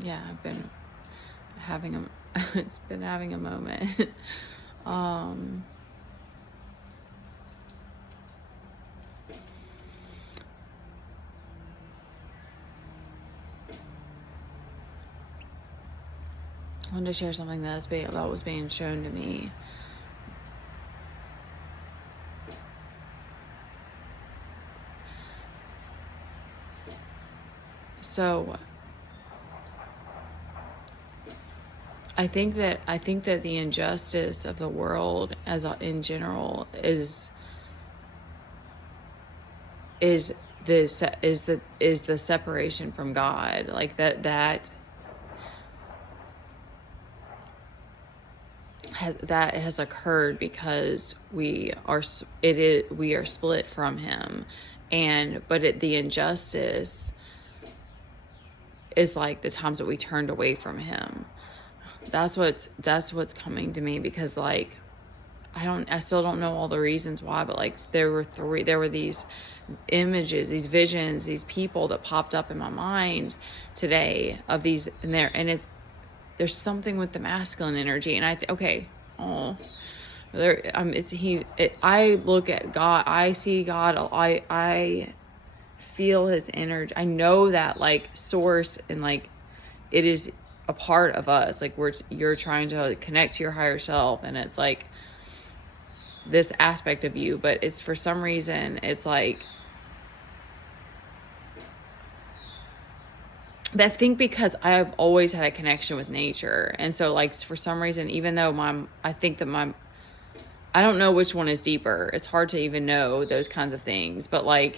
Yeah, I've been having a been having a moment. I wanted to share something that was being shown to me. So I think that the injustice of the world in general is the separation from God. Like that has occurred because we are split from Him, but the injustice is like the times that we turned away from Him. That's what's coming to me, because like I still don't know all the reasons why, but like there were these images, these visions, these people that popped up in my mind today of these, and there's something with the masculine energy, and I look at God, I see God, I feel His energy. I know that like source, and like it is a part of us. Like you're trying to connect to your higher self, and it's like this aspect of you, but it's for some reason it's like, but I think because I've always had a connection with nature, and so like for some reason, even though I don't know which one is deeper. It's hard to even know those kinds of things, but like,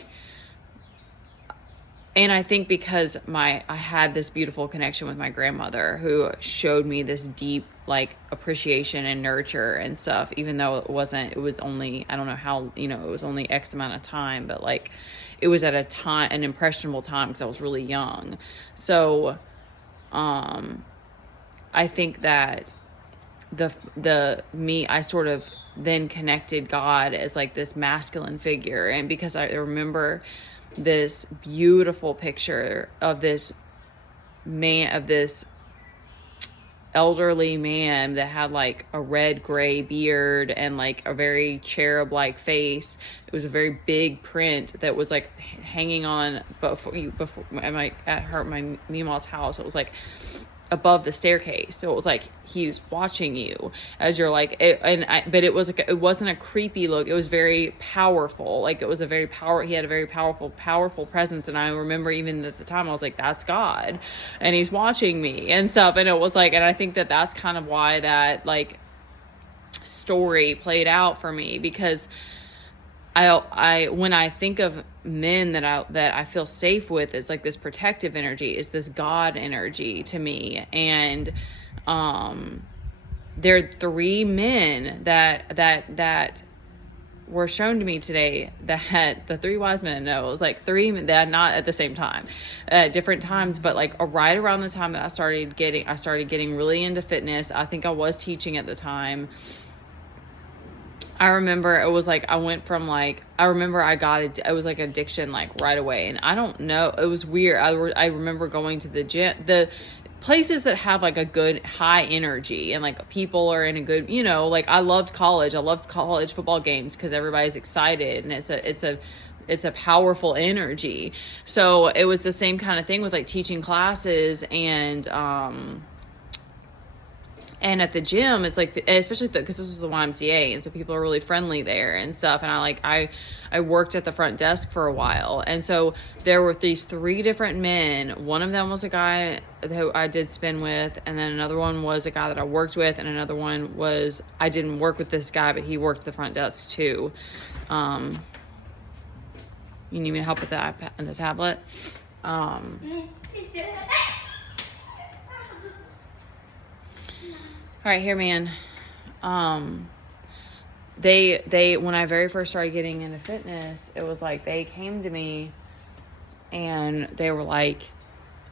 and I think because I had this beautiful connection with my grandmother, who showed me this deep like appreciation and nurture and stuff, even though it was only, I don't know how, it was only X amount of time, but like it was at an impressionable time because I was really young. So, I think that I sort of then connected God as like this masculine figure. And because I remember this beautiful picture of this elderly man that had like a red gray beard and like a very cherub like face. It was a very big print that was like hanging on before my Meemaw's house. It was like above the staircase, so it was like he's watching you as you're like but it was like, it wasn't a creepy look, it was very powerful. Like it was he had a very powerful presence, and I remember even at the time I was like, that's God and He's watching me and stuff. And it was like, and I think that that's kind of why that like story played out for me, because I when I think of men that I feel safe with, is like this protective energy, is this God energy to me. And there are 3 men that were shown to me today, that the 3 wise men, no, it was like 3 men, that not at the same time, at different times, but like right around the time that I started getting really into fitness. I think I was teaching at the time. I remember it was like, it was like addiction, like right away. And I don't know, it was weird. I remember going to the gym, the places that have like a good high energy, and like people are in a good, like I loved college football games because everybody's excited, and it's a powerful energy. So it was the same kind of thing with like teaching classes, and at the gym, it's like, especially because this was the YMCA, and so people are really friendly there and stuff. And I worked at the front desk for a while, and so there were these 3 different men. One of them was a guy who I did spin with, and then another one was a guy that I worked with, and another one was, I didn't work with this guy, but he worked the front desk too. You need me to help with the iPad and the tablet? All right, here, man. They when I very first started getting into fitness, it was like they came to me and they were like,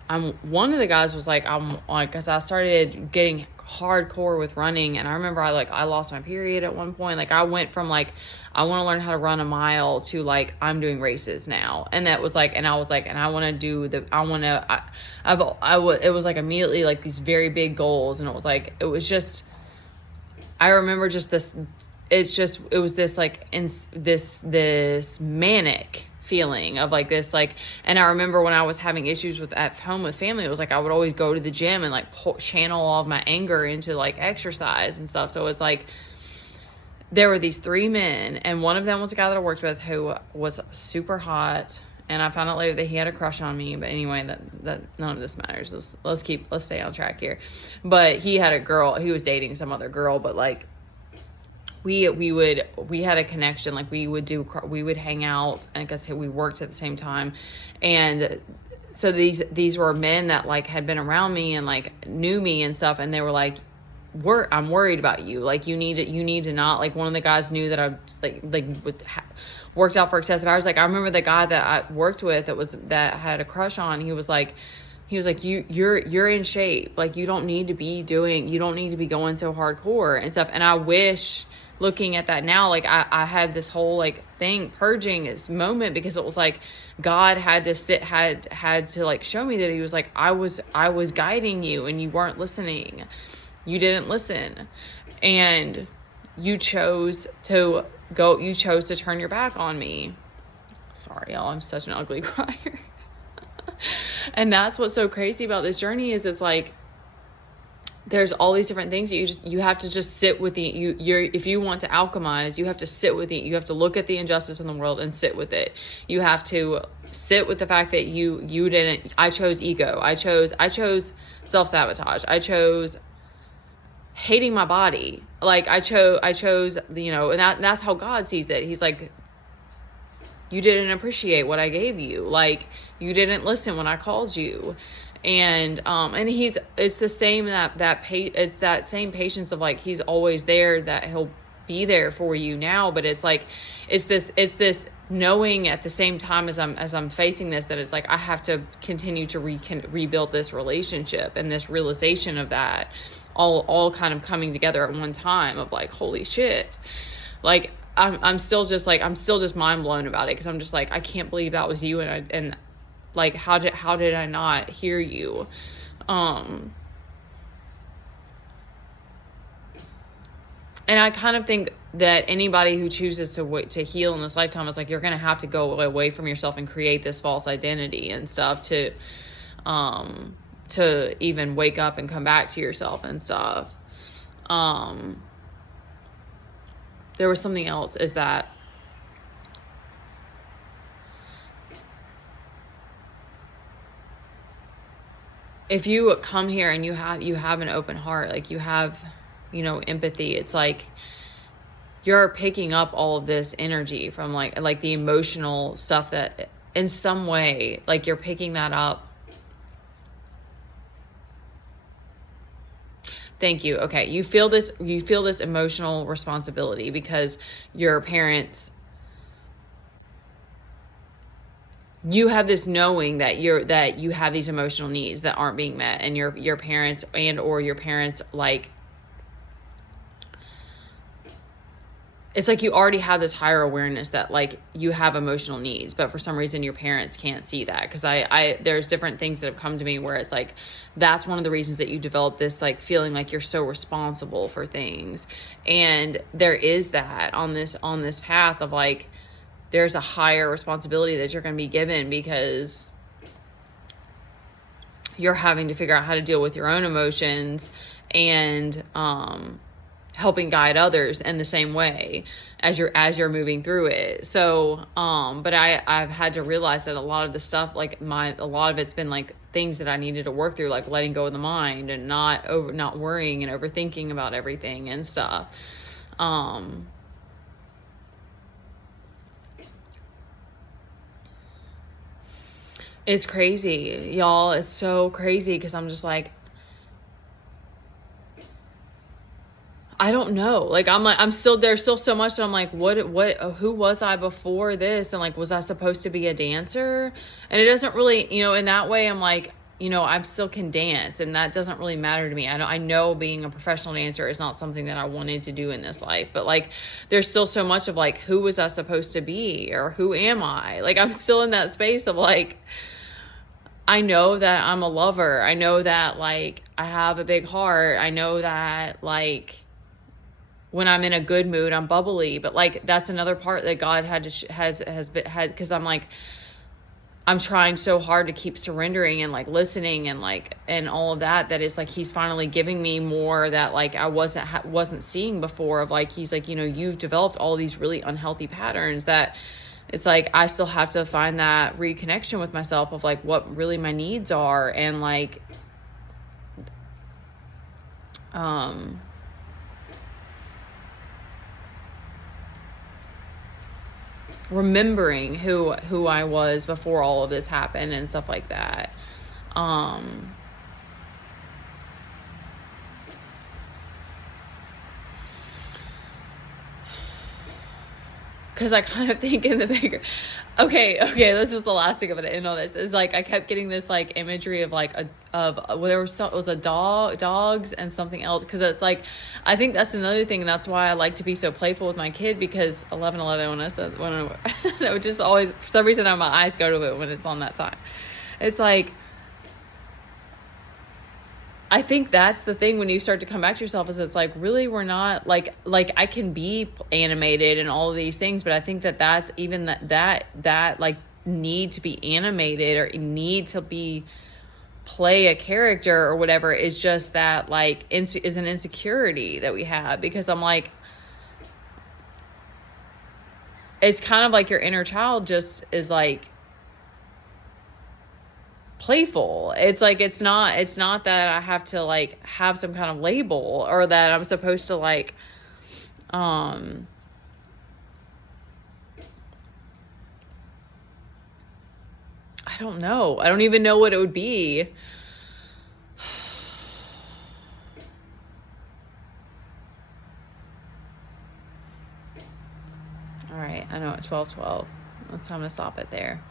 one of the guys was like, because I started getting hardcore with running. And I remember I lost my period at one point. Like I went from like, I want to learn how to run a mile to like, I'm doing races now. And that was like, and I was like, and I want to do it was like immediately like these very big goals. And it was like, it was just, I remember just this, it was this like, this manic feeling of like this, like, and I remember when I was having issues at home with family, it was like I would always go to the gym and like channel all of my anger into like exercise and stuff. So it's like there were these 3 men, and one of them was a guy that I worked with who was super hot, and I found out later that he had a crush on me. But anyway, that none of this matters. Let's stay on track here. But he had a girl, he was dating some other girl, but like we had a connection. Like we would hang out, and like I said, we worked at the same time. And so these were men that like had been around me and like knew me and stuff. And they were like, I'm worried about you. Like you need to not, like one of the guys knew that I worked out for excessive hours. Like I remember the guy that I worked with that had a crush on, he was like, you're in shape. Like you don't need to be going so hardcore and stuff. And I wish, looking at that now, like I had this whole like thing purging this moment, because it was like God had to like show me that he was like, I was guiding you and you weren't listening. You didn't listen, and you chose to turn your back on me. Sorry, y'all, I'm such an ugly crier. And that's what's so crazy about this journey is it's like there's all these different things that you have to just sit with if you want to alchemize, you have to sit with it. You have to look at the injustice in the world and sit with it. You have to sit with the fact that I chose ego. I chose self-sabotage. I chose hating my body. Like I chose, and that's how God sees it. He's like, you didn't appreciate what I gave you. Like you didn't listen when I called you. And it's the same it's that same patience of like, he's always there, that he'll be there for you now. But it's like, it's this knowing at the same time as I'm facing this, that it's like, I have to continue to rebuild this relationship, and this realization of that all kind of coming together at one time of like, holy shit. Like I'm still just mind blown about it. 'Cause I'm just like, I can't believe that was you. And like, how did I not hear you? And I kind of think that anybody who chooses to heal in this lifetime is like, you're going to have to go away from yourself and create this false identity and stuff to even wake up and come back to yourself and stuff. There was something else, is that if you come here and you have an open heart, like you have, empathy, it's like you're picking up all of this energy from like the emotional stuff that in some way, like you're picking that up. Thank you. Okay. You feel this emotional responsibility because your parents, you have this knowing that you have these emotional needs that aren't being met, and your parents or your parents, like, it's like you already have this higher awareness that like you have emotional needs, but for some reason your parents can't see that. Because there's different things that have come to me where it's like, that's one of the reasons that you develop this like feeling like you're so responsible for things. And there is that on this path of like, there's a higher responsibility that you're going to be given, because you're having to figure out how to deal with your own emotions and helping guide others in the same way as you're moving through it. So, but I've had to realize that a lot of the stuff, like a lot of it's been like things that I needed to work through, like letting go of the mind and not worrying and overthinking about everything and stuff. It's crazy, y'all. It's so crazy, because I'm just like, I don't know. Like, there's still so much that I'm like, who was I before this? And like, was I supposed to be a dancer? And it doesn't really, in that way, I'm like, you know, I still can dance, and that doesn't really matter to me. I know being a professional dancer is not something that I wanted to do in this life, but like, there's still so much of like, who was I supposed to be, or who am I? Like, I'm still in that space of like, I know that I'm a lover. I know that like, I have a big heart. I know that like, when I'm in a good mood, I'm bubbly, but like, that's another part that God had to, has had, cause I'm like, I'm trying so hard to keep surrendering and like listening and like, and all of that, that it's like, he's finally giving me more that like, I wasn't seeing before, of like, he's like, you know, you've developed all these really unhealthy patterns that it's like, I still have to find that reconnection with myself of like, what really my needs are. And like, remembering who I was before all of this happened and stuff like that. Because I kind of think in the bigger, okay, this is the last thing I'm gonna end on. This is like, I kept getting this like imagery of like there was it was a dogs and something else, because it's like, I think that's another thing, and that's why I like to be so playful with my kid, because 11:11, when I said, it would just always, for some reason, my eyes go to it when it's on that time. It's like, I think that's the thing when you start to come back to yourself, is it's like, really, we're not like I can be animated and all of these things, but I think that's even that like need to be animated or need to be play a character or whatever is just that like is an insecurity that we have, because I'm like, it's kind of like your inner child just is like playful. It's like, it's not that I have to like have some kind of label, or that I'm supposed to like I don't know. I don't even know what it would be. All right, I know, at 12:12. It's time to stop it there.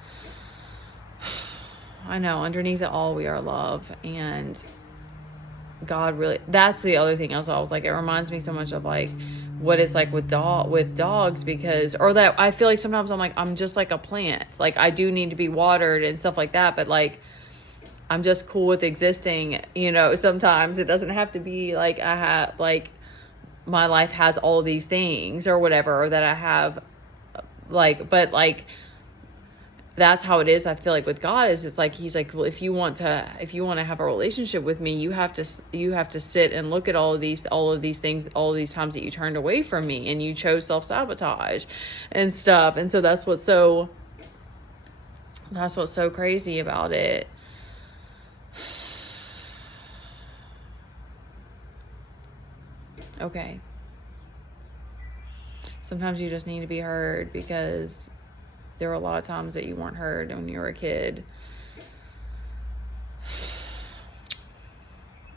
I know, underneath it all, we are love. And God really, that's the other thing else. I was like, it reminds me so much of like what it's like with dogs, because, or that I feel like sometimes I'm like, I'm just like a plant. Like, I do need to be watered and stuff like that, but like, I'm just cool with existing, you know. Sometimes it doesn't have to be like I have, like, my life has all these things or whatever, or that I have like, but like, that's how it is. I feel like with God, is it's like, he's like, well, if you want to have a relationship with me, you have to sit and look at all of these things, all of these times that you turned away from me and you chose self-sabotage and stuff. And so that's what's so crazy about it. Okay. Sometimes you just need to be heard, because there were a lot of times that you weren't heard when you were a kid.